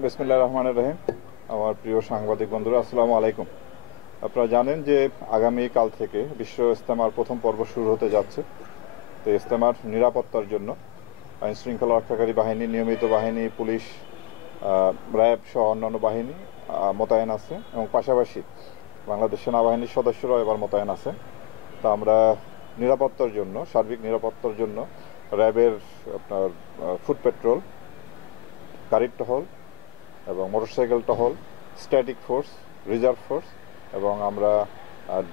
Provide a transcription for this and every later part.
বিসমিল্লাহির রহমানির রহিম। আমার প্রিয় সাংবাদিক বন্ধুরা, আসসালামু আলাইকুম। আপনারা জানেন যে আগামী কাল থেকে বিশ্ব ইজতেমার প্রথম পর্ব শুরু হতে যাচ্ছে। তো ইজতেমার নিরাপত্তার জন্য আইন শৃঙ্খলা রক্ষাকারী বাহিনী, নিয়মিত বাহিনী, পুলিশ, র্যাব সহ অন্যান্য বাহিনী মোতায়েন আছে এবং পাশাপাশি বাংলাদেশ সেনাবাহিনীর সদস্যরাও এবার মোতায়েন আছে। তা আমরা নিরাপত্তার জন্য, সার্বিক নিরাপত্তার জন্য র্যাবের আপনার ফুট পেট্রোল, গাড়ির টহল এবং মোটরসাইকেল টহল, স্ট্যাটিক ফোর্স, রিজার্ভ ফোর্স এবং আমরা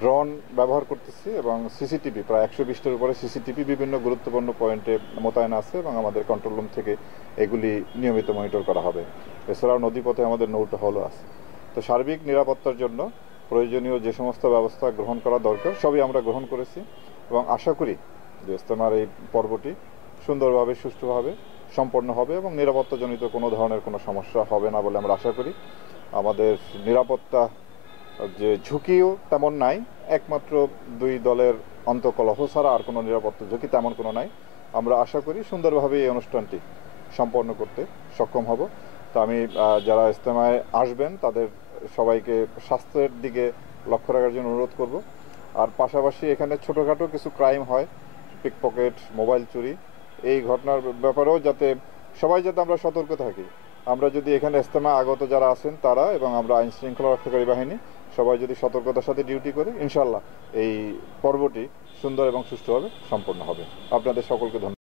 ড্রোন ব্যবহার করতেছি এবং সিসিটিভি প্রায় 120টার উপরে সিসিটিভি বিভিন্ন গুরুত্বপূর্ণ পয়েন্টে মোতায়েন আছে এবং আমাদের কন্ট্রোল রুম থেকে এগুলি নিয়মিত মনিটর করা হবে। এছাড়াও নদীপথে আমাদের নৌ টহলও আছে। তো সার্বিক নিরাপত্তার জন্য প্রয়োজনীয় যে সমস্ত ব্যবস্থা গ্রহণ করা দরকার সবই আমরা গ্রহণ করেছি এবং আশা করি যে ইজতেমার এই পর্বটি সুন্দরভাবে, সুষ্ঠুভাবে সম্পন্ন হবে এবং নিরাপত্তাজনিত কোনো ধরনের কোনো সমস্যা হবে না বলে আমরা আশা করি। আমাদের নিরাপত্তা যে ঝুঁকিও তেমন নাই, একমাত্র দুই দলের অন্তকলহ ছাড়া আর কোনো নিরাপত্তা ঝুঁকি তেমন কোনো নাই। আমরা আশা করি সুন্দরভাবে এই অনুষ্ঠানটি সম্পন্ন করতে সক্ষম হব। তো আমি যারা ইজতেমায় আসবেন তাদের সবাইকে স্বাস্থ্যের দিকে লক্ষ্য রাখার জন্য অনুরোধ করব। আর পাশাপাশি এখানে ছোটোখাটো কিছু ক্রাইম হয়, পিকপকেট, মোবাইল চুরি, এই ঘটনার ব্যাপারেও যাতে আমরা সতর্ক থাকি। আমরা যদি এখানে ইজতেমা আগত যারা আছেন তারা এবং আমরা আইন শৃঙ্খলা রক্ষাকারী বাহিনী সবাই যদি সতর্কতার সাথে ডিউটি করি, ইনশাল্লাহ এই পর্বটি সুন্দর এবং সুষ্ঠুভাবে সম্পন্ন হবে। আপনাদের সকলকে ধন্যবাদ।